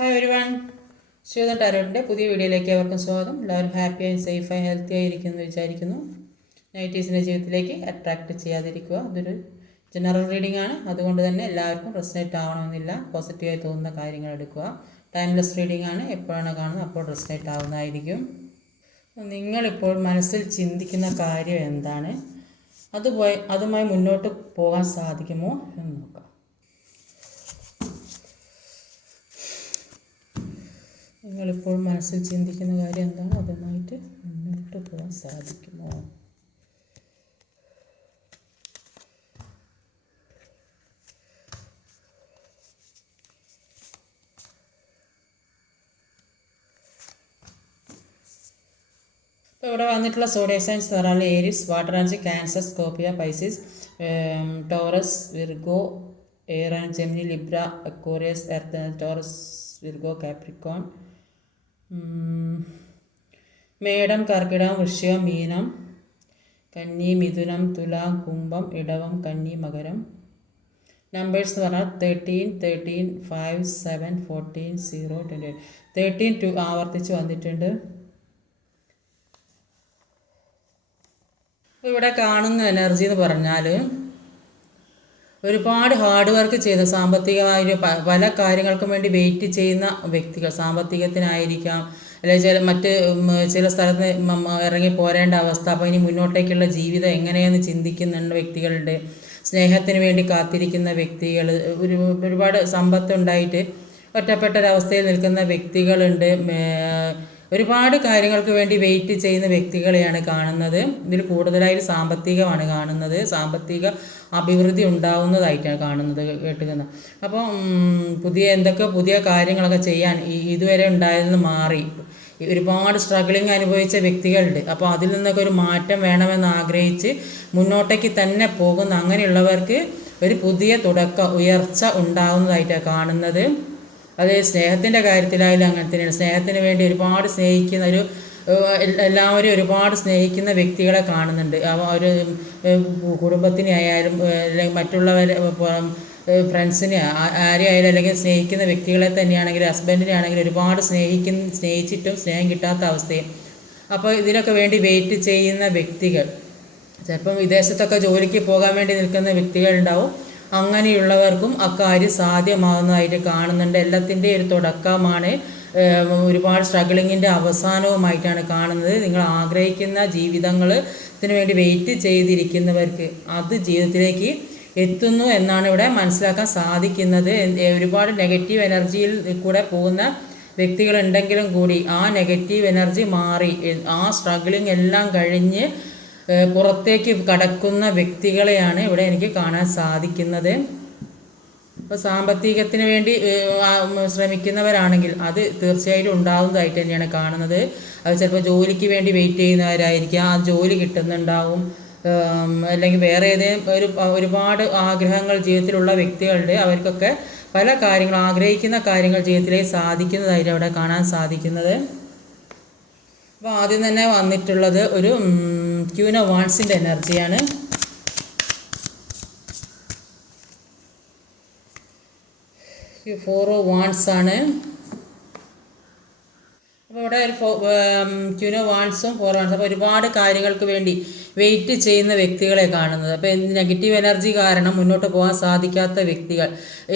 Hi everyone, Sridhar ടാരോട്ടിൻ്റെ പുതിയ വീഡിയോയിലേക്ക് അവർക്കും സ്വാഗതം. എല്ലാവരും ഹാപ്പിയായി സേഫായി ഹെൽത്തി ആയിരിക്കുമെന്ന് വിചാരിക്കുന്നു. നൈറ്റീസിൻ്റെ ജീവിതത്തിലേക്ക് അട്രാക്റ്റ് ചെയ്യാതിരിക്കുക. അതൊരു ജനറൽ റീഡിംഗ് ആണ്, അതുകൊണ്ട് തന്നെ എല്ലാവർക്കും റെസനേറ്റ് ആവണമെന്നില്ല. പോസിറ്റീവായി തോന്നുന്ന കാര്യങ്ങൾ എടുക്കുക. ടൈംലെസ് റീഡിംഗ് ആണ്, എപ്പോഴാണ് കാണുന്നത് അപ്പോൾ റെസനേറ്റ് ആവുന്നതായിരിക്കും. നിങ്ങളിപ്പോൾ മനസ്സിൽ ചിന്തിക്കുന്ന കാര്യം എന്താണ്, അതുമായി മുന്നോട്ട് പോകാൻ സാധിക്കുമോ എന്ന് നോക്കാം. നിങ്ങളിപ്പോൾ മനസ്സിൽ ചിന്തിക്കുന്ന കാര്യം എന്താണ്, അതുമായിട്ട് മുന്നോട്ട് പോകാൻ സാധിക്കുമോ? ഇപ്പോൾ ഇവിടെ വന്നിട്ടുള്ള സോഡിയക് സൈൻസ് പറഞ്ഞാൽ Aries, water and Cancer, Scorpio, Pisces, Taurus, Virgo, air and Gemini, Libra, Aquarius, earth, Taurus, Virgo, Capricorn, മേടം, കർക്കിടകം, വൃശ്ചികം, മീനം, കന്നി, മിഥുനം, തുലാം, കുംഭം, ഇടവം, കന്നി, മകരം. നമ്പേഴ്സ് എന്ന് പറഞ്ഞാൽ 13, 13, 5, 7, 14, 0, 28. 13 ആവർത്തിച്ച് വന്നിട്ടുണ്ട്. ഇവിടെ കാണുന്ന എനർജി എന്ന് പറഞ്ഞാൽ ഒരുപാട് ഹാർഡ് വർക്ക് ചെയ്ത, സാമ്പത്തികമായ പല കാര്യങ്ങൾക്കും വേണ്ടി വെയിറ്റ് ചെയ്യുന്ന വ്യക്തികൾ, സാമ്പത്തികത്തിനായിരിക്കാം, അല്ലെങ്കിൽ ചില സ്ഥലത്ത് ഇറങ്ങി പോരേണ്ട അവസ്ഥ, അപ്പോൾ ഇനി മുന്നോട്ടേക്കുള്ള ജീവിതം എങ്ങനെയെന്ന് ചിന്തിക്കുന്ന വ്യക്തികളുണ്ട്. സ്നേഹത്തിന് വേണ്ടി കാത്തിരിക്കുന്ന വ്യക്തികൾ, ഒരുപാട് സമ്പത്തുണ്ടായിട്ട് ഒറ്റപ്പെട്ടൊരവസ്ഥയിൽ നിൽക്കുന്ന വ്യക്തികളുണ്ട്. ഒരുപാട് കാര്യങ്ങൾക്ക് വേണ്ടി വെയിറ്റ് ചെയ്യുന്ന വ്യക്തികളെയാണ് കാണുന്നത്. ഇതിൽ കൂടുതലായിട്ട് സാമ്പത്തികമാണ് കാണുന്നത്, സാമ്പത്തിക അഭിവൃദ്ധി ഉണ്ടാവുന്നതായിട്ടാണ് കാണുന്നത്, കേട്ടുന്നത്. അപ്പോൾ എന്തൊക്കെ പുതിയ കാര്യങ്ങളൊക്കെ ചെയ്യാൻ ഇതുവരെ ഉണ്ടായതിൽ മാറി ഒരുപാട് സ്ട്രഗിളിങ് അനുഭവിച്ച വ്യക്തികളുണ്ട്. അപ്പോൾ അതിൽ നിന്നൊക്കെ ഒരു മാറ്റം വേണമെന്ന് ആഗ്രഹിച്ച് മുന്നോട്ടേക്ക് തന്നെ പോകുന്ന അങ്ങനെയുള്ളവർക്ക് ഒരു പുതിയ ഉയർച്ച ഉണ്ടാകുന്നതായിട്ടാണ് കാണുന്നത്. അത് സ്നേഹത്തിൻ്റെ കാര്യത്തിലായാലും അങ്ങനെ തന്നെയാണ്. സ്നേഹത്തിന് വേണ്ടി ഒരുപാട് സ്നേഹിക്കുന്ന എല്ലാവരും ഒരുപാട് സ്നേഹിക്കുന്ന വ്യക്തികളെ കാണുന്നുണ്ട്. ഒരു കുടുംബത്തിനെ ആയാലും അല്ലെങ്കിൽ മറ്റുള്ളവരെ ഫ്രണ്ട്സിനെ ആരെയായാലും അല്ലെങ്കിൽ സ്നേഹിക്കുന്ന വ്യക്തികളെ തന്നെയാണെങ്കിൽ, ഹസ്ബൻഡിനെ ആണെങ്കിൽ ഒരുപാട് സ്നേഹിച്ചിട്ടും സ്നേഹം കിട്ടാത്ത അവസ്ഥയും. അപ്പോൾ ഇതിനൊക്കെ വേണ്ടി വെയിറ്റ് ചെയ്യുന്ന വ്യക്തികൾ, ചിലപ്പം വിദേശത്തൊക്കെ ജോലിക്ക് പോകാൻ വേണ്ടി നിൽക്കുന്ന വ്യക്തികളുണ്ടാവും. അങ്ങനെയുള്ളവർക്കും അക്കാര്യം സാധ്യമാകുന്നതായിട്ട് കാണുന്നുണ്ട്. എല്ലാത്തിൻ്റെയും ഒരു തുടക്കമാണ്, ഒരുപാട് സ്ട്രഗിളിങ്ങിൻ്റെ അവസാനവുമായിട്ടാണ് കാണുന്നത്. നിങ്ങൾ ആഗ്രഹിക്കുന്ന ജീവിതത്തിന് വേണ്ടി വെയിറ്റ് ചെയ്തിരിക്കുന്നവർക്ക് അത് ജീവിതത്തിലേക്ക് എത്തുന്നു എന്നാണ് ഇവിടെ മനസ്സിലാക്കാൻ സാധിക്കുന്നത്. ഒരുപാട് നെഗറ്റീവ് എനർജിയിൽ കൂടെ പോകുന്ന വ്യക്തികളുണ്ടെങ്കിലും കൂടി ആ നെഗറ്റീവ് എനർജി മാറി ആ സ്ട്രഗിളിങ് എല്ലാം കഴിഞ്ഞ് പുറത്തേക്ക് കടക്കുന്ന വ്യക്തികളെയാണ് ഇവിടെ എനിക്ക് കാണാൻ സാധിക്കുന്നത്. ഇപ്പോൾ സാമ്പത്തികത്തിന് വേണ്ടി ശ്രമിക്കുന്നവരാണെങ്കിൽ അത് തീർച്ചയായിട്ടും ഉണ്ടാവുന്നതായിട്ട് തന്നെയാണ് കാണുന്നത്. അത് ചിലപ്പോൾ ജോലിക്ക് വേണ്ടി വെയിറ്റ് ചെയ്യുന്നവരായിരിക്കാം, ആ ജോലി കിട്ടുന്നുണ്ടാവും. അല്ലെങ്കിൽ വേറെ ഏതെങ്കിലും ഒരുപാട് ആഗ്രഹങ്ങൾ ജീവിതത്തിലുള്ള വ്യക്തികളുടെ അവർക്കൊക്കെ പല കാര്യങ്ങൾ, ആഗ്രഹിക്കുന്ന കാര്യങ്ങൾ ജീവിതത്തിലേക്ക് സാധിക്കുന്നതായിട്ട് അവിടെ കാണാൻ സാധിക്കുന്നത്. അപ്പോൾ ആദ്യം തന്നെ വന്നിട്ടുള്ളത് ഒരു ക്യൂൻ ഓഫ് വാൻഡ്സിൻ്റെ എനർജിയാണ്. ഫോർ ഓഫ് വാൻഡ്സ് ആണ്. അപ്പോൾ ഇവിടെ ക്യൂൻ ഓഫ് വാൻഡ്സും 4 വാൻഡ്സും. അപ്പോൾ ഒരുപാട് കാര്യങ്ങൾക്ക് വേണ്ടി വെയിറ്റ് ചെയ്യുന്ന വ്യക്തികളെ കാണുന്നത്. അപ്പോൾ നെഗറ്റീവ് എനർജി കാരണം മുന്നോട്ട് പോകാൻ സാധിക്കാത്ത വ്യക്തികൾ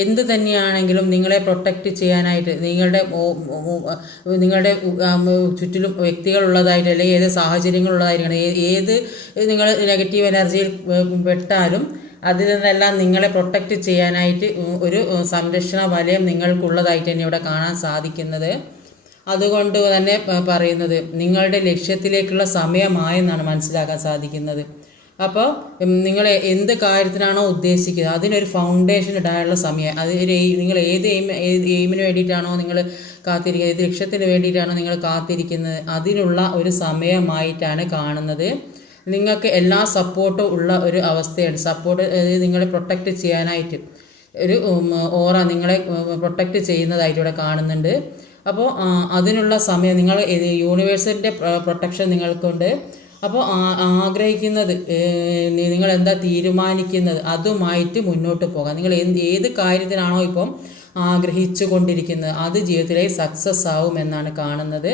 എന്ത് തന്നെയാണെങ്കിലും നിങ്ങളെ പ്രൊട്ടക്റ്റ് ചെയ്യാനായിട്ട് നിങ്ങളുടെ ചുറ്റിലും വ്യക്തികളുള്ളതായിട്ട്, അല്ലെങ്കിൽ ഏത് സാഹചര്യങ്ങളുള്ളതായിരിക്കണം, ഏത് നിങ്ങൾ നെഗറ്റീവ് എനർജിയിൽ പെട്ടാലും അതിൽ നിന്നെല്ലാം നിങ്ങളെ പ്രൊട്ടക്റ്റ് ചെയ്യാനായിട്ട് ഒരു സംരക്ഷണ വലയം നിങ്ങൾക്കുള്ളതായിട്ട് തന്നെ ഇവിടെ കാണാൻ സാധിക്കുന്നത്. അതുകൊണ്ട് തന്നെ പറയുന്നത് നിങ്ങളുടെ ലക്ഷ്യത്തിലേക്കുള്ള സമയമായെന്നാണ് മനസ്സിലാക്കാൻ സാധിക്കുന്നത്. അപ്പോൾ നിങ്ങൾ എന്ത് കാര്യത്തിനാണോ ഉദ്ദേശിക്കുന്നത് അതിനൊരു ഫൗണ്ടേഷൻ ഇടാനുള്ള സമയം, നിങ്ങൾ ഏത് എയിമിന് വേണ്ടിയിട്ടാണോ നിങ്ങൾ കാത്തിരിക്കുന്നത്, ഏത് ലക്ഷ്യത്തിന് വേണ്ടിയിട്ടാണോ നിങ്ങൾ കാത്തിരിക്കുന്നത്, അതിനുള്ള ഒരു സമയമായിട്ടാണ് കാണുന്നത്. നിങ്ങൾക്ക് എല്ലാ സപ്പോർട്ടും ഉള്ള ഒരു അവസ്ഥയാണ്. സപ്പോർട്ട് നിങ്ങളെ പ്രൊട്ടക്റ്റ് ചെയ്യാനായിട്ട് ഒരു ഓറ നിങ്ങളെ പ്രൊട്ടക്റ്റ് ചെയ്യുന്നതായിട്ട് ഇവിടെ കാണുന്നുണ്ട്. അപ്പോൾ അതിനുള്ള സമയം നിങ്ങൾ യൂണിവേഴ്സിൻ്റെ പ്രൊട്ടക്ഷൻ നിങ്ങൾക്കുണ്ട്. അപ്പോൾ ആഗ്രഹിക്കുന്നത് നിങ്ങൾ എന്താ തീരുമാനിക്കുന്നത് അതുമായിട്ട് മുന്നോട്ട് പോകാം. നിങ്ങൾ ഏത് കാര്യത്തിനാണോ ഇപ്പം ആഗ്രഹിച്ചു കൊണ്ടിരിക്കുന്നത് അത് ജീവിതത്തിലേക്ക് സക്സസ് ആവും എന്നാണ് കാണുന്നത്.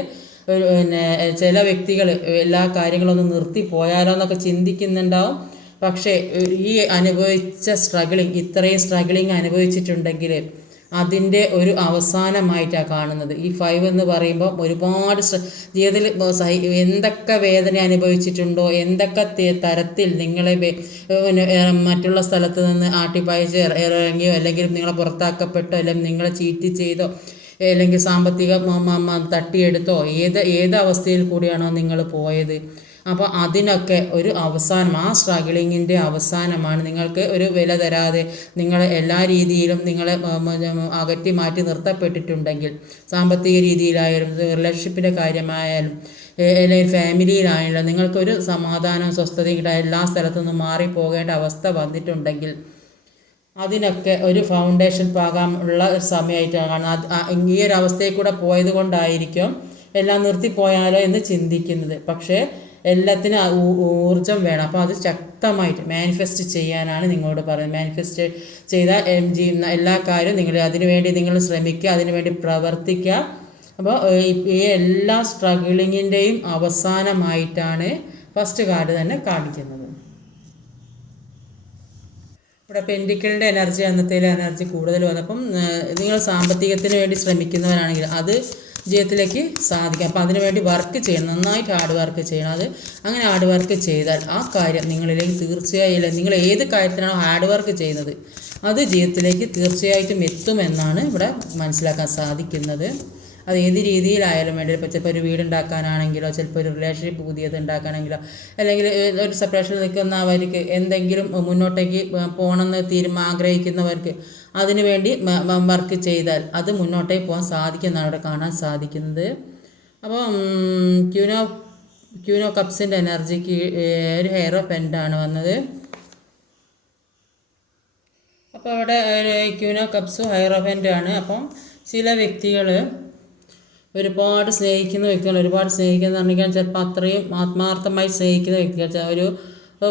പിന്നെ ചില വ്യക്തികൾ എല്ലാ കാര്യങ്ങളൊന്നും നിർത്തി പോയാലോ എന്നൊക്കെ ചിന്തിക്കുന്നുണ്ടാവും. പക്ഷേ ഈ അനുഭവിച്ച ഇത്രയും സ്ട്രഗിളിങ് അനുഭവിച്ചിട്ടുണ്ടെങ്കിൽ അതിൻ്റെ ഒരു അവസാനമായിട്ടാണ് കാണുന്നത്. ഈ 5 എന്ന് പറയുമ്പോൾ ഒരുപാട് ജീവിതത്തിൽ എന്തൊക്കെ വേദന അനുഭവിച്ചിട്ടുണ്ടോ, എന്തൊക്കെ തരത്തിൽ നിങ്ങളെ മറ്റുള്ള സ്ഥലത്ത് നിന്ന് ആട്ടിപ്പായിച്ച് ഇറങ്ങിയോ, അല്ലെങ്കിൽ നിങ്ങളെ പുറത്താക്കപ്പെട്ടോ, അല്ലെങ്കിൽ നിങ്ങളെ ചീറ്റ് ചെയ്തോ, അല്ലെങ്കിൽ സാമ്പത്തിക തട്ടിയെടുത്തോ, ഏത് അവസ്ഥയിൽ കൂടിയാണോ നിങ്ങൾ പോയത്, അപ്പോൾ അതിനൊക്കെ ഒരു അവസാനം, ആ സ്ട്രഗിളിങ്ങിൻ്റെ അവസാനമാണ്. നിങ്ങൾക്ക് ഒരു വില തരാതെ നിങ്ങളെ എല്ലാ രീതിയിലും നിങ്ങളെ അകറ്റി മാറ്റി നിർത്തപ്പെട്ടിട്ടുണ്ടെങ്കിൽ, സാമ്പത്തിക രീതിയിലായാലും റിലേഷൻഷിപ്പിൻ്റെ കാര്യമായാലും അല്ലെങ്കിൽ ഫാമിലിയിലായാലും നിങ്ങൾക്കൊരു സമാധാനം സ്വസ്ഥതയും കിട്ടാൻ എല്ലാ സ്ഥലത്തു നിന്നും മാറിപ്പോകേണ്ട അവസ്ഥ വന്നിട്ടുണ്ടെങ്കിൽ അതിനൊക്കെ ഒരു ഫൗണ്ടേഷൻ പാകാനുള്ള ഒരു സമയമായിട്ടാണ് കാണുന്നത്. ഈ ഒരു അവസ്ഥയിൽ കൂടെ പോയത് കൊണ്ടായിരിക്കും എല്ലാം നിർത്തിപ്പോയാലോ എന്ന് ചിന്തിക്കുന്നത്. പക്ഷേ എല്ലാത്തിനും ഊർജം വേണം. അപ്പോൾ അത് ശക്തമായിട്ട് മാനിഫെസ്റ്റ് ചെയ്യാനാണ് നിങ്ങളോട് പറയുന്നത്. മാനിഫെസ്റ്റ് ചെയ്താൽ എല്ലാ കാര്യവും അതിനുവേണ്ടി നിങ്ങൾ ശ്രമിക്കുക, അതിനുവേണ്ടി പ്രവർത്തിക്കുക. അപ്പോൾ ഈ എല്ലാ സ്ട്രഗിളിങ്ങിൻ്റെയും അവസാനമായിട്ടാണ് ഫസ്റ്റ് കാർഡ് തന്നെ കാണിക്കുന്നത്. ഇവിടെ പെൻഡിക്കിളിൻ്റെ എനർജി, അന്നത്തേലെ എനർജി കൂടുതൽ വന്നപ്പം നിങ്ങൾ സാമ്പത്തികത്തിന് വേണ്ടി ശ്രമിക്കുന്നവരാണെങ്കിൽ അത് ജീവിതത്തിലേക്ക് സാധിക്കും. അപ്പോൾ അതിനുവേണ്ടി വർക്ക് ചെയ്യണം, നന്നായിട്ട് ഹാർഡ് വർക്ക് ചെയ്യണം. അങ്ങനെ ഹാർഡ് വർക്ക് ചെയ്താൽ ആ കാര്യം നിങ്ങളിലേക്ക് തീർച്ചയായും, നിങ്ങൾ ഏത് കാര്യത്തിനാണോ ഹാർഡ് വർക്ക് ചെയ്യുന്നത് അത് ജീവിതത്തിലേക്ക് തീർച്ചയായിട്ടും എത്തുമെന്നാണ് ഇവിടെ മനസ്സിലാക്കാൻ സാധിക്കുന്നത്. അത് ഏത് രീതിയിലായാലും വേണ്ടി, ഇപ്പോൾ ചിലപ്പോൾ ഒരു വീടുണ്ടാക്കാനാണെങ്കിലോ, ചിലപ്പോൾ ഒരു റിലേഷൻഷിപ്പ് പുതിയത് ഉണ്ടാക്കാനാണെങ്കിലോ, അല്ലെങ്കിൽ ഒരു സെപ്പറേഷനിൽ നിൽക്കുന്നവർക്ക് എന്തെങ്കിലും മുന്നോട്ടേക്ക് പോകണമെന്ന് ആഗ്രഹിക്കുന്നവർക്ക് അതിനുവേണ്ടി വർക്ക് ചെയ്താൽ അത് മുന്നോട്ടേക്ക് പോകാൻ സാധിക്കുമെന്നാണ് ഇവിടെ കാണാൻ സാധിക്കുന്നത്. അപ്പോൾ ക്യൂൻ ഓഫ് കപ്സിൻ്റെ എനർജിക്ക് ഒരു ഹെയറോഫെൻ്റാണ് വന്നത്. അപ്പോൾ ഇവിടെ ക്യൂൻ ഓഫ് കപ്സും ഹെയറോഫെൻ്റാണ്. അപ്പം ചില വ്യക്തികൾ ഒരുപാട് സ്നേഹിക്കുന്ന വ്യക്തികൾ, ഒരുപാട് സ്നേഹിക്കുന്ന പറഞ്ഞാൽ ചിലപ്പോൾ അത്രയും ആത്മാർത്ഥമായി സ്നേഹിക്കുന്ന വ്യക്തികൾ, ഒരു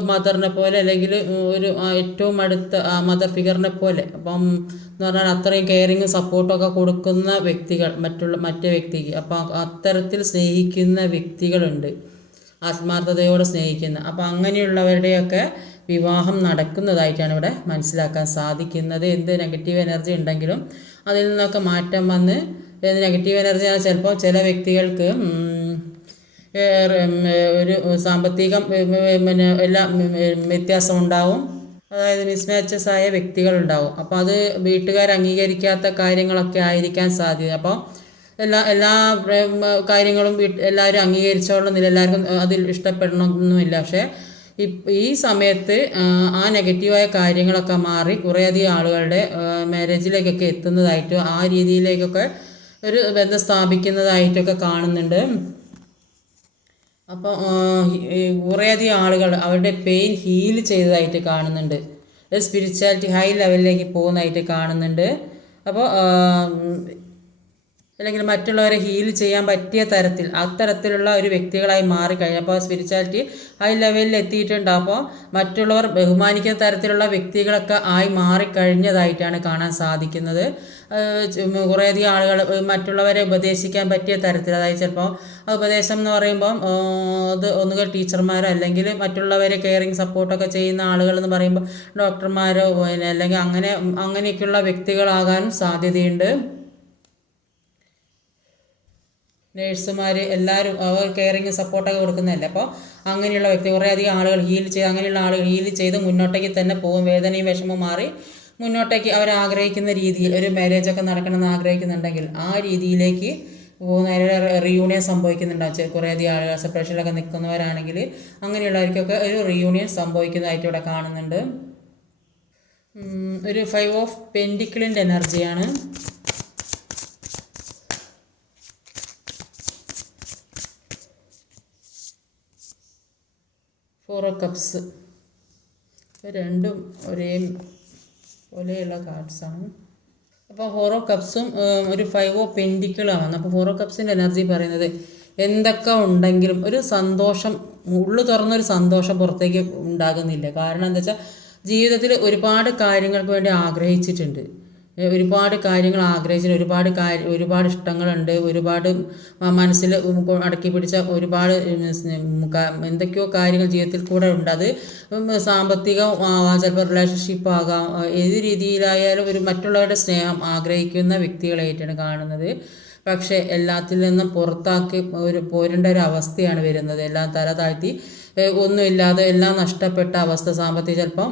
മദറിനെ പോലെ അല്ലെങ്കിൽ ഒരു ഏറ്റവും അടുത്ത മദർ ഫിഗറിനെ പോലെ, അപ്പം എന്ന് പറഞ്ഞാൽ അത്രയും കെയറിങ് സപ്പോർട്ടൊക്കെ കൊടുക്കുന്ന വ്യക്തികൾ മറ്റേ വ്യക്തിക്ക്. അപ്പം അത്തരത്തിൽ സ്നേഹിക്കുന്ന വ്യക്തികളുണ്ട്, ആത്മാർത്ഥതയോടെ സ്നേഹിക്കുന്ന. അപ്പം അങ്ങനെയുള്ളവരുടെയൊക്കെ വിവാഹം നടക്കുന്നതായിട്ടാണ് ഇവിടെ മനസ്സിലാക്കാൻ സാധിക്കുന്നത്. എന്ത് നെഗറ്റീവ് എനർജി ഉണ്ടെങ്കിലും അതിൽ നിന്നൊക്കെ മാറ്റം വന്ന്, നെഗറ്റീവ് എനർജിയാണ് ചിലപ്പോൾ ചില വ്യക്തികൾക്ക് ഒരു സാമ്പത്തികം എല്ലാം വ്യത്യാസം ഉണ്ടാവും, അതായത് മിസ്മാച്ചസ് ആയ വ്യക്തികളുണ്ടാവും. അപ്പോൾ അത് വീട്ടുകാർ അംഗീകരിക്കാത്ത കാര്യങ്ങളൊക്കെ ആയിരിക്കാൻ സാധ്യത. അപ്പോൾ എല്ലാ കാര്യങ്ങളും എല്ലാവരും അംഗീകരിച്ചോളുന്നില്ല, എല്ലാവർക്കും അതിൽ ഇഷ്ടപ്പെടണമെന്നൊന്നുമില്ല. പക്ഷേ ഈ സമയത്ത് ആ നെഗറ്റീവായ കാര്യങ്ങളൊക്കെ മാറി കുറേയധികം ആളുകളുടെ മാരേജിലേക്കൊക്കെ എത്തുന്നതായിട്ട്, ആ രീതിയിലേക്കൊക്കെ ഒരു ബന്ധം സ്ഥാപിക്കുന്നതായിട്ടൊക്കെ കാണുന്നുണ്ട്. അപ്പോൾ കുറേയധികം ആളുകൾ അവരുടെ പെയിൻ ഹീൽ ചെയ്തതായിട്ട് കാണുന്നുണ്ട്. സ്പിരിച്വാലിറ്റി ഹൈ ലെവലിലേക്ക് പോകുന്നതായിട്ട് കാണുന്നുണ്ട്. അപ്പോൾ അല്ലെങ്കിൽ മറ്റുള്ളവരെ ഹീൽ ചെയ്യാൻ പറ്റിയ തരത്തിൽ അത്തരത്തിലുള്ള ഒരു വ്യക്തികളായി മാറിക്കഴിഞ്ഞു. അപ്പോൾ സ്പിരിച്വാലിറ്റി ഹൈ ലെവലിൽ എത്തിയിട്ടുണ്ട്. അപ്പോൾ മറ്റുള്ളവർ ബഹുമാനിക്കുന്ന തരത്തിലുള്ള വ്യക്തികളൊക്കെ ആയി മാറിക്കഴിഞ്ഞതായിട്ടാണ് കാണാൻ സാധിക്കുന്നത്. കുറേയധികം ആളുകൾ മറ്റുള്ളവരെ ഉപദേശിക്കാൻ പറ്റിയ തരത്തിൽ, അതായത് ചിലപ്പോൾ ഉപദേശം എന്ന് പറയുമ്പം അത് ഒന്നുകിൽ ടീച്ചർമാരോ അല്ലെങ്കിൽ മറ്റുള്ളവരെ കെയറിങ് സപ്പോർട്ടൊക്കെ ചെയ്യുന്ന ആളുകൾ എന്ന് പറയുമ്പോൾ ഡോക്ടർമാരോ അല്ലെങ്കിൽ അങ്ങനെയൊക്കെയുള്ള വ്യക്തികളാകാനും സാധ്യതയുണ്ട്. നേഴ്സുമാർ എല്ലാവരും അവർ കെയറിങ് സപ്പോർട്ടൊക്കെ കൊടുക്കുന്നതല്ലേ. അപ്പോൾ അങ്ങനെയുള്ള വ്യക്തി കുറേയധികം ആളുകൾ അങ്ങനെയുള്ള ആളുകൾ ഹീൽ ചെയ്ത് മുന്നോട്ടേക്ക് തന്നെ പോകും. വേദനയും വിഷമവും മാറി മുന്നോട്ടേക്ക് അവർ ആഗ്രഹിക്കുന്ന രീതിയിൽ ഒരു മാരേജൊക്കെ നടക്കണമെന്ന് ആഗ്രഹിക്കുന്നുണ്ടെങ്കിൽ ആ രീതിയിലേക്ക് പോകുന്ന റീയൂണിയൻ സംഭവിക്കുന്നുണ്ടാവും. കുറേയധികം ആളുകൾ സെപ്പറേഷനിലൊക്കെ നിൽക്കുന്നവരാണെങ്കിൽ അങ്ങനെയുള്ളവർക്കൊക്കെ ഒരു റീയൂണിയൻ സംഭവിക്കുന്നതായിട്ട് ഇവിടെ കാണുന്നുണ്ട്. ഒരു 5 ഓഫ് പെൻഡിക്കിളിൻ്റെ എനർജിയാണ്. ഫോർ ഓഫ് കപ്സ് രണ്ടും ഒരേ പോലെയുള്ള കാർഡ്സാണ്. അപ്പോൾ 4 ഓഫ് കപ്സും ഒരു 5 ഓഫ് പെൻഡിക്കിളാണ്. അപ്പോൾ 4 ഓഫ് കപ്സിൻ്റെ എനർജി പറയുന്നത് എന്തൊക്കെ ഉണ്ടെങ്കിലും ഒരു സന്തോഷം, ഉള്ളു തുറന്നൊരു സന്തോഷം പുറത്തേക്ക് ഉണ്ടാകുന്നില്ല. കാരണം എന്താ വെച്ചാൽ ജീവിതത്തിൽ ഒരുപാട് കാര്യങ്ങൾക്ക് വേണ്ടി ആഗ്രഹിച്ചിട്ടുണ്ട്. ഒരുപാട് കാര്യങ്ങൾ ആഗ്രഹിച്ചിട്ട് ഒരുപാട് ഇഷ്ടങ്ങളുണ്ട്, ഒരുപാട് മനസ്സിൽ അടക്കി പിടിച്ച ഒരുപാട് എന്തൊക്കെയോ കാര്യങ്ങൾ ജീവിതത്തിൽ കൂടെ ഉണ്ട്. അത് സാമ്പത്തികം ആവാം, ചിലപ്പോൾ റിലേഷൻഷിപ്പ് ആകാം, ഏത് രീതിയിലായാലും ഒരു മറ്റുള്ളവരുടെ സ്നേഹം ആഗ്രഹിക്കുന്ന വ്യക്തികളായിട്ടാണ് കാണുന്നത്. പക്ഷേ എല്ലാത്തിൽ നിന്നും പുറത്താക്കി പോരേണ്ട ഒരു അവസ്ഥയാണ് വരുന്നത്. എല്ലാം തല താഴ്ത്തി ഒന്നുമില്ലാതെ എല്ലാം നഷ്ടപ്പെട്ട അവസ്ഥ. സാമ്പത്തിക ചിലപ്പം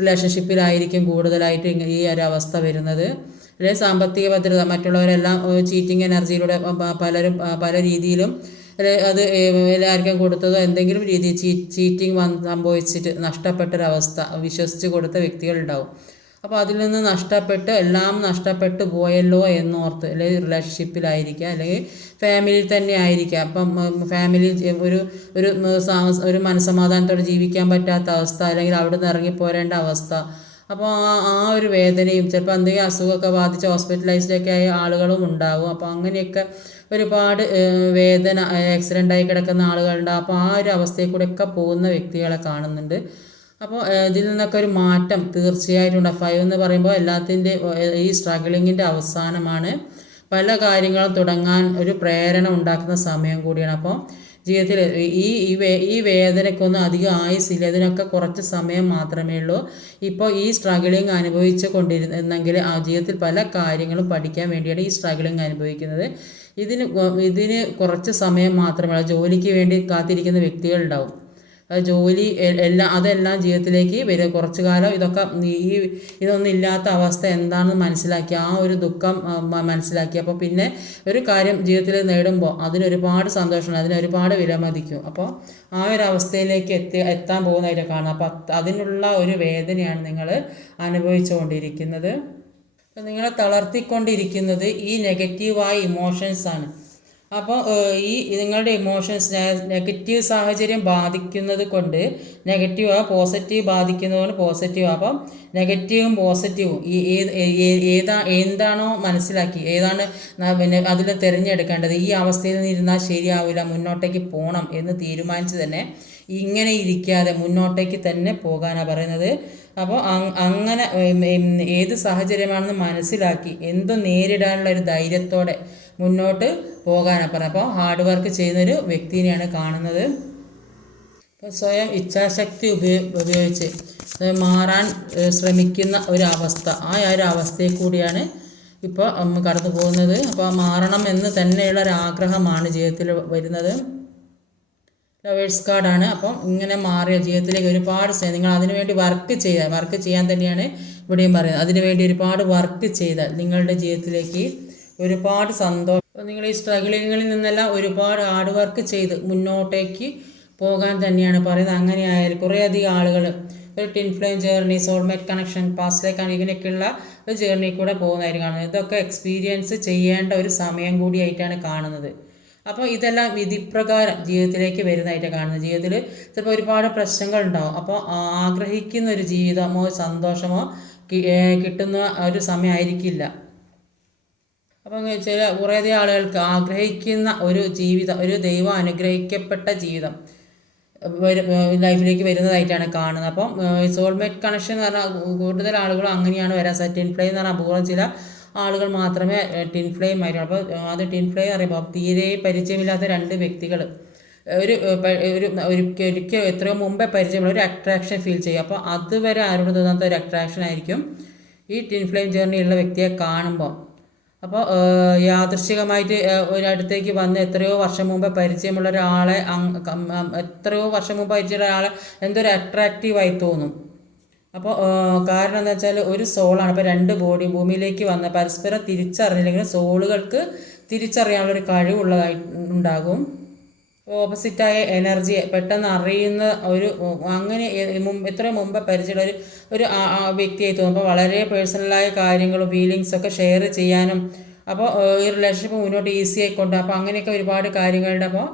റിലേഷൻഷിപ്പിലായിരിക്കും കൂടുതലായിട്ട് ഈ ഒരു അവസ്ഥ വരുന്നത്. അല്ലെങ്കിൽ സാമ്പത്തിക ഭദ്രത, മറ്റുള്ളവരെല്ലാം ചീറ്റിംഗ് എനർജിയിലൂടെ പലരും പല രീതിയിലും അത് എല്ലാവർക്കും കൊടുത്തതോ എന്തെങ്കിലും രീതി ചീറ്റിംഗ് സംഭവിച്ചിട്ട് നഷ്ടപ്പെട്ടൊരവസ്ഥ വിശ്വസിച്ച് കൊടുത്ത വ്യക്തികളുണ്ടാവും. അപ്പോൾ അതിൽ നിന്ന് എല്ലാം നഷ്ടപ്പെട്ടു പോയല്ലോ എന്നോർത്ത്, അല്ലെങ്കിൽ റിലേഷൻഷിപ്പിലായിരിക്കാം, അല്ലെങ്കിൽ ഫാമിലിയിൽ തന്നെ ആയിരിക്കാം. അപ്പം ഫാമിലിയിൽ ഒരു മനസ്സമാധാനത്തോടെ ജീവിക്കാൻ പറ്റാത്ത അവസ്ഥ, അല്ലെങ്കിൽ അവിടെ നിന്ന് ഇറങ്ങിപ്പോരേണ്ട അവസ്ഥ. അപ്പോൾ ആ ഒരു വേദനയും, ചിലപ്പോൾ എന്തെങ്കിലും അസുഖമൊക്കെ ബാധിച്ച് ഹോസ്പിറ്റലൈസ്ഡൊക്കെ ആയ ആളുകളും ഉണ്ടാവും. അപ്പോൾ അങ്ങനെയൊക്കെ ഒരുപാട് വേദന, ആക്സിഡൻ്റായി കിടക്കുന്ന ആളുകളുണ്ടാവും. അപ്പോൾ ആ ഒരു അവസ്ഥയിൽ കൂടെയൊക്കെ പോകുന്ന വ്യക്തികളെ കാണുന്നുണ്ട്. അപ്പോൾ ഇതിൽ നിന്നൊക്കെ ഒരു മാറ്റം തീർച്ചയായിട്ടും ഉണ്ട്. 5 എന്ന് പറയുമ്പോൾ എല്ലാത്തിൻ്റെ ഈ സ്ട്രഗിളിങ്ങിൻ്റെ അവസാനമാണ്. പല കാര്യങ്ങളും തുടങ്ങാൻ ഒരു പ്രേരണ ഉണ്ടാക്കുന്ന സമയം കൂടിയാണ്. അപ്പോൾ ജീവിതത്തിൽ ഈ വേദനയ്ക്കൊന്നും അധികം ആയുസില്ല, ഇതിനൊക്കെ കുറച്ച് സമയം മാത്രമേ ഉള്ളൂ. ഇപ്പോൾ ഈ സ്ട്രഗിളിങ് അനുഭവിച്ചു കൊണ്ടിരുന്നെങ്കിൽ ആ ജീവിതത്തിൽ പല കാര്യങ്ങളും പഠിക്കാൻ വേണ്ടിയാണ് ഈ സ്ട്രഗിളിങ് അനുഭവിക്കുന്നത്. ഇതിന് കുറച്ച് സമയം മാത്രമേ, ജോലിക്ക് വേണ്ടി കാത്തിരിക്കുന്ന വ്യക്തികളുണ്ടാവും. ജോലി അതെല്ലാം ജീവിതത്തിലേക്ക് വരും. കുറച്ചു കാലം ഇതൊന്നും ഇല്ലാത്ത അവസ്ഥ എന്താണെന്ന് മനസ്സിലാക്കി, ആ ഒരു ദുഃഖം മനസ്സിലാക്കി, അപ്പോൾ പിന്നെ ഒരു കാര്യം ജീവിതത്തിൽ നേടുമ്പോൾ അതിനൊരുപാട് സന്തോഷമുണ്ട്, അതിനൊരുപാട് വിലമതിക്കും. അപ്പോൾ ആ ഒരു അവസ്ഥയിലേക്ക് എത്താൻ പോകുന്നതായിട്ട് കാണാം. അപ്പോൾ അതിനുള്ള ഒരു വേദനയാണ് നിങ്ങൾ അനുഭവിച്ചുകൊണ്ടിരിക്കുന്നത്. നിങ്ങളെ തളർത്തിക്കൊണ്ടിരിക്കുന്നത് ഈ നെഗറ്റീവായ ഇമോഷൻസാണ്. അപ്പോൾ നിങ്ങളുടെ ഇമോഷൻസ് നെഗറ്റീവ് സാഹചര്യം ബാധിക്കുന്നത് കൊണ്ട് നെഗറ്റീവ്, പോസിറ്റീവ് ബാധിക്കുന്നത് കൊണ്ട് പോസിറ്റീവ്. അപ്പം നെഗറ്റീവും പോസിറ്റീവും എന്താണോ മനസ്സിലാക്കി, ഏതാണ് പിന്നെ അതിൽ തിരഞ്ഞെടുക്കേണ്ടത്, ഈ അവസ്ഥയിൽ നിന്ന് ഇരുന്നാൽ ശരിയാവില്ല, മുന്നോട്ടേക്ക് പോകണം എന്ന് തീരുമാനിച്ച് തന്നെ ഇങ്ങനെ ഇരിക്കാതെ മുന്നോട്ടേക്ക് തന്നെ പോകാനാണ് പറയുന്നത്. അപ്പോൾ അങ്ങനെ ഏത് സാഹചര്യമാണെന്ന് മനസ്സിലാക്കി എന്തും നേരിടാനുള്ള ഒരു ധൈര്യത്തോടെ മുന്നോട്ട് പോകാനാണ് പറയുന്നത്. അപ്പോൾ ഹാർഡ് വർക്ക് ചെയ്യുന്നൊരു വ്യക്തിനെയാണ് കാണുന്നത്. ഇപ്പോൾ സ്വയം ഇച്ഛാശക്തി ഉപയോഗിച്ച് മാറാൻ ശ്രമിക്കുന്ന ഒരവസ്ഥ, ആ ഒരു അവസ്ഥയിൽ കൂടിയാണ് ഇപ്പോൾ കടന്നു പോകുന്നത്. അപ്പോൾ മാറണം എന്ന് തന്നെയുള്ള ഒരു ആഗ്രഹമാണ് ജീവിതത്തിൽ വരുന്നത്. ലവേഴ്സ് കാർഡാണ്. അപ്പം ഇങ്ങനെ മാറിയ ജീവിതത്തിലേക്ക് ഒരുപാട് നിങ്ങൾ അതിനുവേണ്ടി വർക്ക് ചെയ്യാൻ തന്നെയാണ് ഇവിടെയും പറയുന്നത്. അതിനുവേണ്ടി ഒരുപാട് വർക്ക് ചെയ്താൽ നിങ്ങളുടെ ജീവിതത്തിലേക്ക് ഒരുപാട് സന്തോഷം. നിങ്ങൾ ഈ സ്ട്രഗിളിങ്ങളിൽ നിന്നെല്ലാം ഒരുപാട് ഹാർഡ് വർക്ക് ചെയ്ത് മുന്നോട്ടേക്ക് പോകാൻ തന്നെയാണ് പറയുന്നത്. അങ്ങനെ ആയാലും കുറേയധികം ആളുകൾ ഒരു twin flame journey, soulmate connection, past life ഇങ്ങനെയൊക്കെയുള്ള ഒരു ജേർണി കൂടെ പോകുന്നതായിട്ട് കാണുന്നത്. ഇതൊക്കെ എക്സ്പീരിയൻസ് ചെയ്യേണ്ട ഒരു സമയം കൂടിയായിട്ടാണ് കാണുന്നത്. അപ്പോൾ ഇതെല്ലാം വിധിപ്രകാരം ജീവിതത്തിലേക്ക് വരുന്നതായിട്ട് കാണുന്നത്. ജീവിതത്തിൽ ചിലപ്പോൾ ഒരുപാട് പ്രശ്നങ്ങൾ ഉണ്ടാവും. അപ്പോൾ ആഗ്രഹിക്കുന്ന ഒരു ജീവിതമോ സന്തോഷമോ കിട്ടുന്ന ഒരു സമയമായിരിക്കില്ല. അപ്പം കുറേയധികം ആളുകൾക്ക് ആഗ്രഹിക്കുന്ന ഒരു ജീവിതം, ഒരു ദൈവം അനുഗ്രഹിക്കപ്പെട്ട ജീവിതം ലൈഫിലേക്ക് വരുന്നതായിട്ടാണ് കാണുന്നത്. അപ്പം സോൾമേറ്റ് കണക്ഷൻ എന്ന് പറഞ്ഞാൽ കൂടുതൽ ആളുകളും അങ്ങനെയാണ് വരാൻ സാധിക്കും. ട്വിൻ ഫ്ലെയിം എന്ന് പറഞ്ഞാൽ അപൂർവം ചില ആളുകൾ മാത്രമേ ട്വിൻ ഫ്ലെയിം ആയിരിക്കും. അപ്പോൾ അത് ട്വിൻ ഫ്ലെയിം അറിയുമ്പോൾ തീരെ പരിചയമില്ലാത്ത രണ്ട് വ്യക്തികൾ ഒരിക്കൽ എത്രയോ മുമ്പേ പരിചയമുള്ള ഒരു അട്രാക്ഷൻ ഫീൽ ചെയ്യും. അപ്പോൾ അതുവരെ ആരോട് തോന്നാത്ത ഒരു അട്രാക്ഷൻ ആയിരിക്കും ഈ ട്വിൻ ഫ്ലെയിം ജേർണി ഉള്ള വ്യക്തിയെ കാണുമ്പോൾ. അപ്പോൾ യാദൃശ്ചികമായിട്ട് ഒരടുത്തേക്ക് വന്ന് എത്രയോ വർഷം മുമ്പ് പരിചയമുള്ള ഒരാളെ എന്തൊരു അട്രാക്റ്റീവായി തോന്നും. അപ്പോൾ കാരണം എന്താ വെച്ചാൽ ഒരു സോളാണ്. അപ്പോൾ രണ്ട് ബോഡി ഭൂമിയിലേക്ക് വന്ന് പരസ്പരം തിരിച്ചറിഞ്ഞില്ലെങ്കിലും സോളുകൾക്ക് തിരിച്ചറിയാനുള്ളൊരു കഴിവുള്ളതായി ഉണ്ടാകും. ഓപ്പോസിറ്റായ എനർജിയെ പെട്ടെന്ന് അറിയുന്ന ഒരു അങ്ങനെ എത്രയോ മുമ്പ് പരിചയമുള്ള ഒരു വ്യക്തിയായി തോന്നും. അപ്പോൾ വളരെ പേഴ്സണലായ കാര്യങ്ങളും ഫീലിങ്സൊക്കെ ഷെയർ ചെയ്യാനും അപ്പോൾ ഈ റിലേഷൻഷിപ്പ് മുന്നോട്ട് ഈസി ആയിക്കൊണ്ട് അപ്പോൾ അങ്ങനെയൊക്കെ ഒരുപാട് കാര്യങ്ങളുണ്ട്. അപ്പോൾ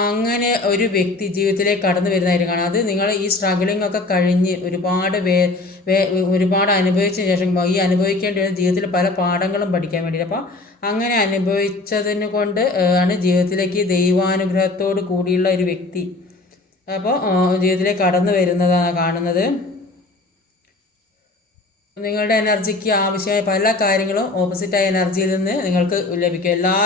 അങ്ങനെ ഒരു വ്യക്തി ജീവിതത്തിലേക്ക് കടന്നു വരുന്നതായിട്ട് കാണാം. അത് നിങ്ങൾ ഈ സ്ട്രഗിളിംഗ് ഒക്കെ കഴിഞ്ഞ് ഒരുപാട് അനുഭവിച്ചതിന് ശേഷം ഈ അനുഭവിക്കേണ്ടി വരുന്ന ജീവിതത്തിൽ പല പാഠങ്ങളും പഠിക്കാൻ വേണ്ടിയിട്ട്. അപ്പോൾ അങ്ങനെ അനുഭവിച്ചതിന് കൊണ്ട് ആണ് ജീവിതത്തിലേക്ക് ദൈവാനുഗ്രഹത്തോട് കൂടിയുള്ള ഒരു വ്യക്തി അപ്പോൾ ജീവിതത്തിലേക്ക് കടന്നു വരുന്നതാണ് കാണുന്നത്. നിങ്ങളുടെ എനർജിക്ക് ആവശ്യമായ പല കാര്യങ്ങളും ഓപ്പോസിറ്റായ എനർജിയിൽ നിന്ന് നിങ്ങൾക്ക് ലഭിക്കും. എല്ലാ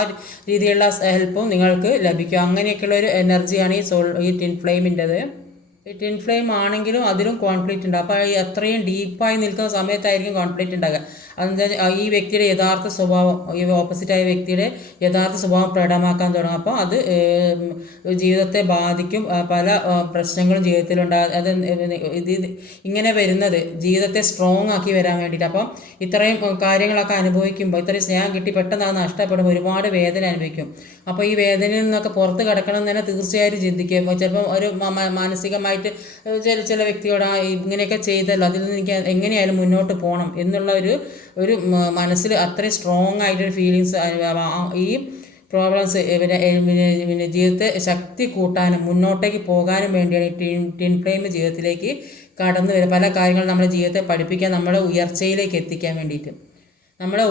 രീതിയിലുള്ള ഹെൽപ്പും നിങ്ങൾക്ക് ലഭിക്കും. അങ്ങനെയൊക്കെയുള്ള ഒരു എനർജിയാണ് ഈ ടിൻ ഫ്ലെയിമിൻ്റെത്. ഈ ടിൻ ഫ്ലെയിം ആണെങ്കിലും അതിലും കോൺഫ്ലിക്റ്റ് ഉണ്ട്. അപ്പോൾ അത്രയും ഡീപ്പായി നിൽക്കുന്ന സമയത്തായിരിക്കും കോൺഫ്ലിക്റ്റ് ഉണ്ടാകുക. അതെന്താ, ഈ വ്യക്തിയുടെ യഥാർത്ഥ സ്വഭാവം, ഈ ഓപ്പോസിറ്റായ വ്യക്തിയുടെ യഥാർത്ഥ സ്വഭാവം പ്രകടമാക്കാൻ തുടങ്ങും. അപ്പോൾ അത് ജീവിതത്തെ ബാധിക്കും. പല പ്രശ്നങ്ങളും ജീവിതത്തിലുണ്ടാകും. അത് ഇങ്ങനെ വരുന്നത് ജീവിതത്തെ സ്ട്രോങ് ആക്കി വരാൻ വേണ്ടിയിട്ട്. അപ്പം ഇത്രയും കാര്യങ്ങളൊക്കെ അനുഭവിക്കുമ്പോൾ, ഇത്രയും സ്നേഹം കിട്ടി പെട്ടെന്ന് അത് നഷ്ടപ്പെടുമ്പോൾ ഒരുപാട് വേദന അനുഭവിക്കും. അപ്പോൾ ഈ വേദനയിൽ നിന്നൊക്കെ പുറത്ത് കിടക്കണം എന്ന് തന്നെ തീർച്ചയായും ചിന്തിക്കും. ചിലപ്പോൾ ഒരു മാനസികമായിട്ട് ചില വ്യക്തിയോട് ഇങ്ങനെയൊക്കെ ചെയ്തല്ലോ, അതിൽ നിന്ന് എനിക്ക് എങ്ങനെയായാലും മുന്നോട്ട് പോകണം എന്നുള്ള ഒരു മനസ്സിൽ അത്രയും സ്ട്രോങ് ആയിട്ടൊരു ഫീലിങ്സ് ഈ പ്രോബ്ലംസ് പിന്നെ ജീവിതത്തെ ശക്തി കൂട്ടാനും മുന്നോട്ടേക്ക് പോകാനും വേണ്ടിയാണ് ഈ ടിൻ ഫ്ലെയിം ജീവിതത്തിലേക്ക് കടന്നു വരിക. പല കാര്യങ്ങളും നമ്മുടെ ജീവിതത്തെ പഠിപ്പിക്കാൻ, നമ്മുടെ ഉയർച്ചയിലേക്ക് എത്തിക്കാൻ വേണ്ടിയിട്ട്. നമ്മുടെ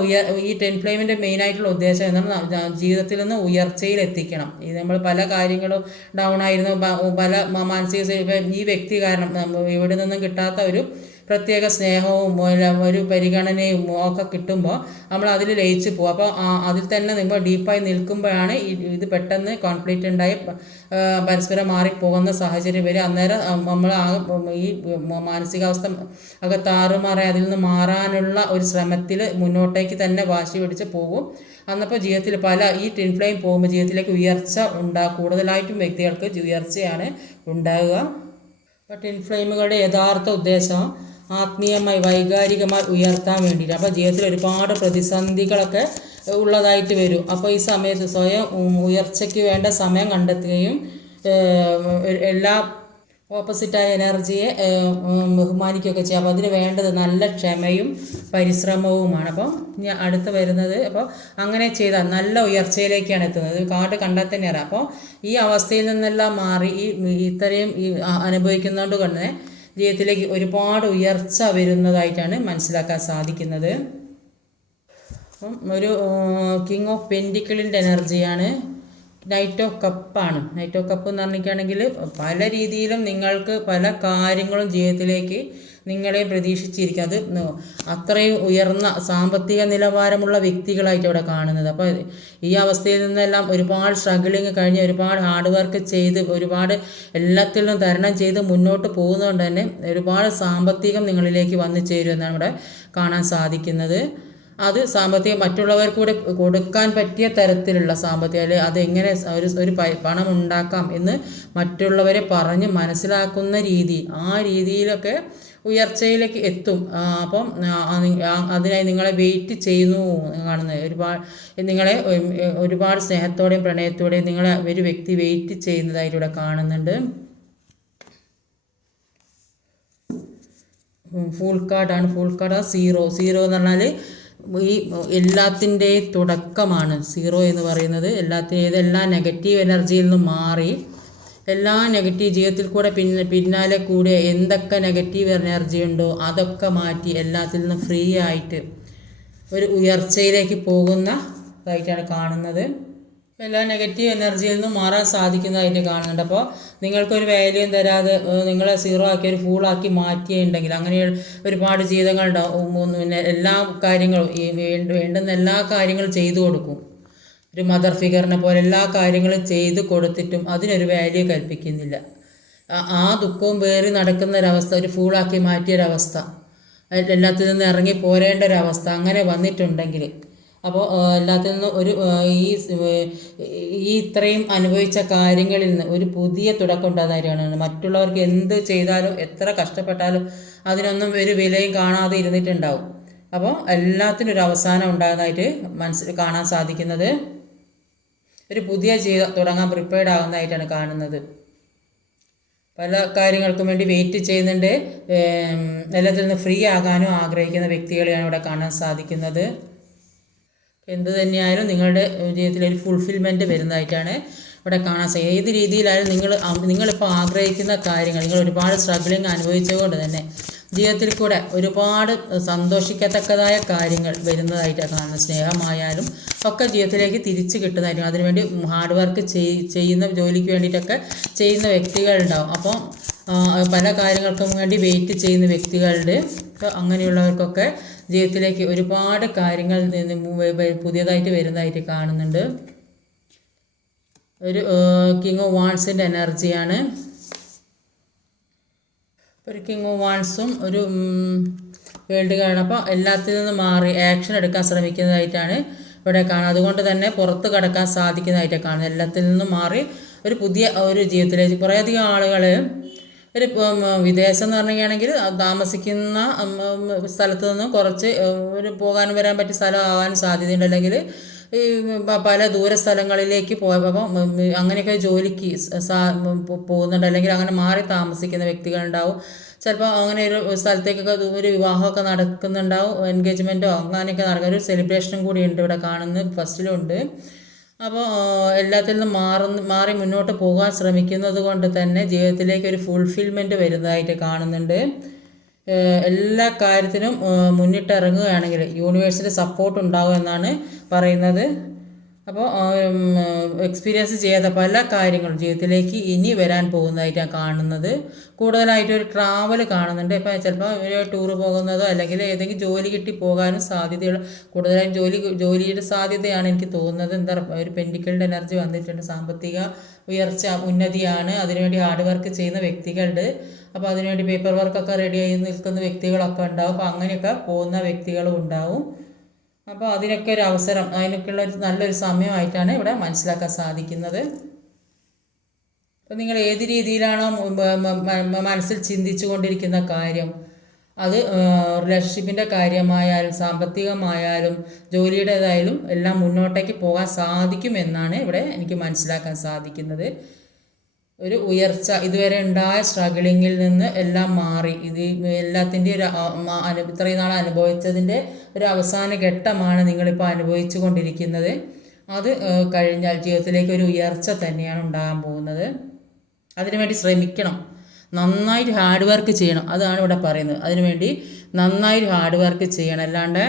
ഈ ടിൻ ഫ്ലെയിമിൻ്റെ മെയിനായിട്ടുള്ള ഉദ്ദേശം എന്താണ്, ജീവിതത്തിൽ നിന്ന് ഉയർച്ചയിൽ എത്തിക്കണം. ഇത് നമ്മൾ പല കാര്യങ്ങളും ഡൗൺ ആയിരുന്നു, പല മാനസിക ഈ വ്യക്തി കാരണം ഇവിടെ നിന്നും കിട്ടാത്ത ഒരു പ്രത്യേക സ്നേഹവും ഒരു പരിഗണനയും ഒക്കെ കിട്ടുമ്പോൾ നമ്മൾ അതിൽ ലയിച്ച് പോകും. അപ്പോൾ അതിൽ തന്നെ നിങ്ങൾ ഡീപ്പായി നിൽക്കുമ്പോഴാണ് ഇത് പെട്ടെന്ന് കോൺഫ്ലിക്റ്റ് ഉണ്ടായി പരസ്പരം മാറിപ്പോകുന്ന സാഹചര്യം വരും. അന്നേരം നമ്മൾ ഈ മാനസികാവസ്ഥ ഒക്കെ താറുമാറായി അതിൽ നിന്ന് മാറാനുള്ള ഒരു ശ്രമത്തിൽ മുന്നോട്ടേക്ക് തന്നെ വാശി പിടിച്ച് പോകും. അന്നപ്പോൾ ജീവിതത്തിൽ ഈ ടിൻ ഫ്ലെയിം പോകുമ്പോൾ ജീവിതത്തിലേക്ക് ഉയർച്ച കൂടുതലായിട്ടും വ്യക്തികൾക്ക് ഉയർച്ചയാണ് ഉണ്ടാകുക. അപ്പോൾ ടിൻ ഫ്ലെയിമുകളുടെ യഥാർത്ഥ ഉദ്ദേശം ആത്മീയമായി വൈകാരികമായി ഉയർത്താൻ വേണ്ടിയിട്ട്. അപ്പോൾ ജീവിതത്തിൽ ഒരുപാട് പ്രതിസന്ധികളൊക്കെ ഉള്ളതായിട്ട് വരും. അപ്പോൾ ഈ സമയത്ത് സ്വയം ഉയർച്ചയ്ക്ക് വേണ്ട സമയം കണ്ടെത്തുകയും എല്ലാ ഓപ്പോസിറ്റായ എനർജിയെ ബഹുമാനിക്കുകയൊക്കെ ചെയ്യാം. അപ്പോൾ അതിന് വേണ്ടത് നല്ല ക്ഷമയും പരിശ്രമവുമാണ്. അപ്പോൾ ഇനി അടുത്ത് വരുന്നത്, അപ്പോൾ അങ്ങനെ ചെയ്താൽ നല്ല ഉയർച്ചയിലേക്കാണ് എത്തുന്നത്. കാർഡ് കണ്ടാൽ തന്നെ അറിയാം. അപ്പോൾ ഈ അവസ്ഥയിൽ നിന്നെല്ലാം മാറി ഇത്രയും അനുഭവിക്കുന്നതുകൊണ്ട് തന്നെ ജീവിതത്തിലേക്ക് ഒരുപാട് ഉയർച്ച വരുന്നതായിട്ടാണ് മനസ്സിലാക്കാൻ സാധിക്കുന്നത്. അപ്പം ഒരു കിങ് ഓഫ് പെൻറ്റിക്കിളിൻ്റെ എനർജിയാണ്. നൈറ്റ് ഓഫ് കപ്പാണ്. നൈറ്റ് ഓഫ് കപ്പ് എന്ന് പറഞ്ഞിരിക്കുകയാണെങ്കിൽ പല രീതിയിലും നിങ്ങൾക്ക് പല കാര്യങ്ങളും ജീവിതത്തിലേക്ക് നിങ്ങളെ പ്രതീക്ഷിച്ചിരിക്കും. അത് അത്രയും ഉയർന്ന സാമ്പത്തിക നിലവാരമുള്ള വ്യക്തികളായിട്ട് ഇവിടെ കാണുന്നത്. അപ്പോൾ ഈ അവസ്ഥയിൽ നിന്നെല്ലാം ഒരുപാട് സ്ട്രഗിളിങ് കഴിഞ്ഞ് ഒരുപാട് ഹാർഡ് വർക്ക് ചെയ്ത് ഒരുപാട് എല്ലാത്തിൽ നിന്നും തരണം ചെയ്ത് മുന്നോട്ട് പോകുന്നതുകൊണ്ട് തന്നെ ഒരുപാട് സാമ്പത്തികം നിങ്ങളിലേക്ക് വന്നു ചേരുമെന്നാണ് ഇവിടെ കാണാൻ സാധിക്കുന്നത്. അത് സാമ്പത്തികം മറ്റുള്ളവർക്ക് കൂടെ കൊടുക്കാൻ പറ്റിയ തരത്തിലുള്ള സാമ്പത്തികം, അല്ലെങ്കിൽ അതെങ്ങനെ ഒരു പണം ഉണ്ടാക്കാം എന്ന് മറ്റുള്ളവരെ പറഞ്ഞ് മനസ്സിലാക്കുന്ന രീതി, ആ രീതിയിലൊക്കെ ഉയർച്ചയിലേക്ക് എത്തും. അപ്പം അതിനായി നിങ്ങളെ വെയിറ്റ് ചെയ്യുന്നു കാണുന്നത്. നിങ്ങളെ ഒരുപാട് സ്നേഹത്തോടെയും പ്രണയത്തോടെയും നിങ്ങളെ ഒരു വ്യക്തി വെയിറ്റ് ചെയ്യുന്നതായിട്ട് ഇവിടെ കാണുന്നുണ്ട്. ഫുൾ കാർഡാണ്. ഫുൾ കാർഡ് സീറോ എന്ന് പറഞ്ഞാൽ ഈ എല്ലാത്തിൻ്റെയും തുടക്കമാണ് സീറോ എന്ന് പറയുന്നത്. ഇതെല്ലാം നെഗറ്റീവ് എനർജിയിൽ നിന്ന് മാറി എല്ലാ നെഗറ്റീവ് ജീവിതത്തിൽ കൂടെ പിന്നാലെ കൂടെ എന്തൊക്കെ നെഗറ്റീവ് എനർജി ഉണ്ടോ അതൊക്കെ മാറ്റി എല്ലാത്തിൽ നിന്നും ഫ്രീ ആയിട്ട് ഒരു ഉയർച്ചയിലേക്ക് പോകുന്നതായിട്ടാണ് കാണുന്നത്. എല്ലാ നെഗറ്റീവ് എനർജിയിൽ നിന്നും മാറാൻ സാധിക്കുന്നതായിട്ട് കാണുന്നുണ്ട്. അപ്പോൾ നിങ്ങൾക്കൊരു വാല്യൂം തരാതെ നിങ്ങളെ സീറോ ആക്കി ഒരു ഫൂളാക്കി മാറ്റിയിട്ടുണ്ടെങ്കിൽ അങ്ങനെ ഒരുപാട് ജീവിതങ്ങളുണ്ടാവും. പിന്നെ എല്ലാ കാര്യങ്ങളും വേണ്ടുന്ന എല്ലാ കാര്യങ്ങളും ചെയ്തു കൊടുക്കും. ഒരു മദർ ഫിഗറിനെ പോലെ എല്ലാ കാര്യങ്ങളും ചെയ്തു കൊടുത്തിട്ടും അതിനൊരു വാല്യൂ കൽപ്പിക്കുന്നില്ല. ആ ദുഃഖവും വേറി നടക്കുന്ന ഒരവസ്ഥ, ഒരു ഫൂളാക്കി മാറ്റിയൊരവസ്ഥ, എല്ലാത്തിൽ നിന്ന് ഇറങ്ങി പോരേണ്ട ഒരവസ്ഥ അങ്ങനെ വന്നിട്ടുണ്ടെങ്കിൽ, അപ്പോൾ എല്ലാത്തിൽ നിന്നും ഈ ഇത്രയും അനുഭവിച്ച കാര്യങ്ങളിൽ നിന്ന് ഒരു പുതിയ തുടക്കം ഉണ്ടാകുന്നതാണ്. മറ്റുള്ളവർക്ക് എന്ത് ചെയ്താലും എത്ര കഷ്ടപ്പെട്ടാലും അതിനൊന്നും ഒരു വിലയും കാണാതെ ഇരുന്നിട്ടുണ്ടാവും. അപ്പോൾ എല്ലാത്തിനും ഒരു അവസാനം ഉണ്ടാകുന്നതായിട്ട് കാണാൻ സാധിക്കുന്നത്. ഒരു പുതിയ ജീവിതം തുടങ്ങാൻ പ്രിപ്പയർഡ് ആകുന്നതായിട്ടാണ് കാണുന്നത്. പല കാര്യങ്ങൾക്കും വേണ്ടി വെയിറ്റ് ചെയ്യുന്നുണ്ട്. എല്ലാത്തിൽ നിന്ന് ഫ്രീ ആകാനും ആഗ്രഹിക്കുന്ന വ്യക്തികളെയാണ് ഇവിടെ കാണാൻ സാധിക്കുന്നത്. എന്ത് തന്നെയായാലും നിങ്ങളുടെ ജീവിതത്തിൽ ഒരു ഫുൾഫിൽമെൻറ്റ് വരുന്നതായിട്ടാണ് ഇവിടെ കാണാൻ സാധിക്കും. ഏത് രീതിയിലായാലും നിങ്ങളിപ്പോൾ ആഗ്രഹിക്കുന്ന കാര്യങ്ങൾ, നിങ്ങൾ ഒരുപാട് സ്ട്രഗിളിങ് അനുഭവിച്ചുകൊണ്ട് തന്നെ ജീവിതത്തിൽ കൂടെ ഒരുപാട് സന്തോഷിക്കത്തക്കതായ കാര്യങ്ങൾ വരുന്നതായിട്ടാണ് കാണുന്നത്. സ്നേഹമായാലും ഒക്കെ ജീവിതത്തിലേക്ക് തിരിച്ച് കിട്ടുന്നതായിരിക്കും. അതിനുവേണ്ടി ഹാർഡ് വർക്ക് ചെയ്യുന്ന ജോലിക്ക് വേണ്ടിയിട്ടൊക്കെ ചെയ്യുന്ന വ്യക്തികളുണ്ടാവും. അപ്പോൾ പല കാര്യങ്ങൾക്കും വേണ്ടി വെയിറ്റ് ചെയ്യുന്ന വ്യക്തികളുടെ അങ്ങനെയുള്ളവർക്കൊക്കെ ജീവിതത്തിലേക്ക് ഒരുപാട് കാര്യങ്ങൾ പുതിയതായിട്ട് വരുന്നതായിട്ട് കാണുന്നുണ്ട്. ഒരു കിങ് ഓഫ് വാൺസിൻ്റെ എനർജിയാണ്. ഒരു കിങ് ഓഫ് വാൺസും ഒരു വേൾഡ് കാർഡ്. അപ്പോൾ എല്ലാത്തിൽ നിന്നും മാറി ആക്ഷൻ എടുക്കാൻ ശ്രമിക്കുന്നതായിട്ടാണ് ഇവിടെ കാണുന്നത്. അതുകൊണ്ട് തന്നെ പുറത്ത് കടക്കാൻ സാധിക്കുന്നതായിട്ടാണ് കാണുന്നത്. എല്ലാത്തിൽ നിന്നും മാറി ഒരു പുതിയ ഒരു ജീവിതത്തിലേക്ക് കുറേയധികം ആളുകൾ ഒരു വിദേശം എന്ന് പറയുകയാണെങ്കിൽ താമസിക്കുന്ന സ്ഥലത്ത് നിന്നും കുറച്ച് ഒരു പോകാനും വരാൻ പറ്റിയ സ്ഥലമാകാൻ സാധ്യതയുണ്ട്. അല്ലെങ്കിൽ ഈ പല ദൂര സ്ഥലങ്ങളിലേക്ക് പോയപ്പോൾ അങ്ങനെയൊക്കെ ജോലിക്ക് പോകുന്നുണ്ട്, അല്ലെങ്കിൽ അങ്ങനെ മാറി താമസിക്കുന്ന വ്യക്തികളുണ്ടാവും. ചിലപ്പോൾ അങ്ങനെ ഒരു സ്ഥലത്തേക്കൊക്കെ ഒരു വിവാഹമൊക്കെ നടക്കുന്നുണ്ടാവും, എൻഗേജ്മെൻറ്റോ അങ്ങനെയൊക്കെ നടക്കുന്ന ഒരു സെലിബ്രേഷനും കൂടി ഉണ്ട് ഇവിടെ കാണുന്നത്, ഫസ്റ്റിലുണ്ട്. അപ്പോൾ എല്ലാത്തിൽ നിന്നും മാറി മുന്നോട്ട് പോകാൻ ശ്രമിക്കുന്നത് കൊണ്ട് തന്നെ ജീവിതത്തിലേക്ക് ഒരു ഫുൾഫിൽമെൻറ്റ് വരുന്നതായിട്ട് കാണുന്നുണ്ട്. എല്ലാ കാര്യത്തിനും മുന്നിട്ടിറങ്ങുകയാണെങ്കിൽ യൂണിവേഴ്സിൻ്റെ സപ്പോർട്ട് ഉണ്ടാകും എന്നാണ് പറയുന്നത്. അപ്പോൾ എക്സ്പീരിയൻസ് ചെയ്യാത്ത പല കാര്യങ്ങളും ജീവിതത്തിലേക്ക് ഇനി വരാൻ പോകുന്നതായിട്ടാണ് കാണുന്നത്. കൂടുതലായിട്ട് ഒരു ട്രാവൽ കാണുന്നുണ്ട്. ഇപ്പോൾ ചിലപ്പോൾ ഒരു ടൂറ് പോകുന്നതോ അല്ലെങ്കിൽ ഏതെങ്കിലും ജോലി കിട്ടി പോകാനും സാധ്യതയുള്ള കൂടുതലായും ജോലിയുടെ സാധ്യതയാണ് എനിക്ക് തോന്നുന്നത്. എന്താ ഒരു പെൻഡിക്കിളിൻ്റെ എനർജി വന്നിട്ടുണ്ട്. സാമ്പത്തിക ഉയർച്ച ഉന്നതിയാണ്. അതിനുവേണ്ടി ഹാർഡ് വർക്ക് ചെയ്യുന്ന വ്യക്തികളുണ്ട്. അപ്പോൾ അതിനുവേണ്ടി പേപ്പർ വർക്കൊക്കെ റെഡിയായി നിൽക്കുന്ന വ്യക്തികളൊക്കെ ഉണ്ടാവും. അപ്പോൾ അങ്ങനെയൊക്കെ പോകുന്ന വ്യക്തികളും ഉണ്ടാവും. അപ്പോൾ അതിനൊക്കെ ഒരു അവസരം, അതിനൊക്കെയുള്ള ഒരു നല്ലൊരു സമയമായിട്ടാണ് ഇവിടെ മനസ്സിലാക്കാൻ സാധിക്കുന്നത്. അപ്പോൾ നിങ്ങൾ ഏത് രീതിയിലാണോ മനസ്സിൽ ചിന്തിച്ചു കൊണ്ടിരിക്കുന്ന കാര്യം, അത് റിലേഷൻഷിപ്പിൻ്റെ കാര്യമായാലും സാമ്പത്തികമായാലും ജോലിയുടേതായാലും എല്ലാം മുന്നോട്ടേക്ക് പോകാൻ സാധിക്കുമെന്നാണ് ഇവിടെ എനിക്ക് മനസ്സിലാക്കാൻ സാധിക്കുന്നത്. ഒരു ഉയർച്ച, ഇതുവരെ ഉണ്ടായ സ്ട്രഗിളിങ്ങിൽ നിന്ന് എല്ലാം മാറി എല്ലാത്തിൻ്റെ ഒരു ഇത്രയും നാൾ അനുഭവിച്ചതിൻ്റെ ഒരു അവസാന ഘട്ടമാണ് നിങ്ങളിപ്പോൾ അനുഭവിച്ചു കൊണ്ടിരിക്കുന്നത്. അത് കഴിഞ്ഞാൽ ജീവിതത്തിലേക്ക് ഒരു ഉയർച്ച തന്നെയാണ് ഉണ്ടാകാൻ പോകുന്നത്. അതിനുവേണ്ടി ശ്രമിക്കണം, നന്നായിട്ട് ഹാർഡ് വർക്ക് ചെയ്യണം, അതാണ് ഇവിടെ പറയുന്നത്. അതിനുവേണ്ടി നന്നായിട്ട് ഹാർഡ് വർക്ക് ചെയ്യണം, അല്ലാണ്ട്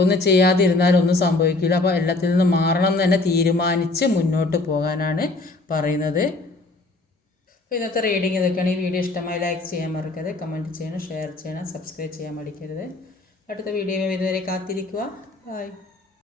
ഒന്നും ചെയ്യാതിരുന്നാൽ ഒന്നും സംഭവിക്കില്ല. അപ്പോൾ എല്ലാത്തിൽ നിന്നും മാറണം എന്ന് തന്നെ തീരുമാനിച്ച് മുന്നോട്ട് പോകാനാണ് പറയുന്നത്. അപ്പോൾ ഇന്നത്തെ റീഡിങ് ഇതൊക്കെയാണ്. ഈ വീഡിയോ ഇഷ്ടമായി ലൈക്ക് ചെയ്യാൻ മറക്കരുത്, കമൻറ്റ് ചെയ്യണം, ഷെയർ ചെയ്യണം, സബ്സ്ക്രൈബ് ചെയ്യാൻ മടിക്കരുത്. അടുത്ത വീഡിയോ ഇതുവരെ കാത്തിരിക്കുക. ബൈ.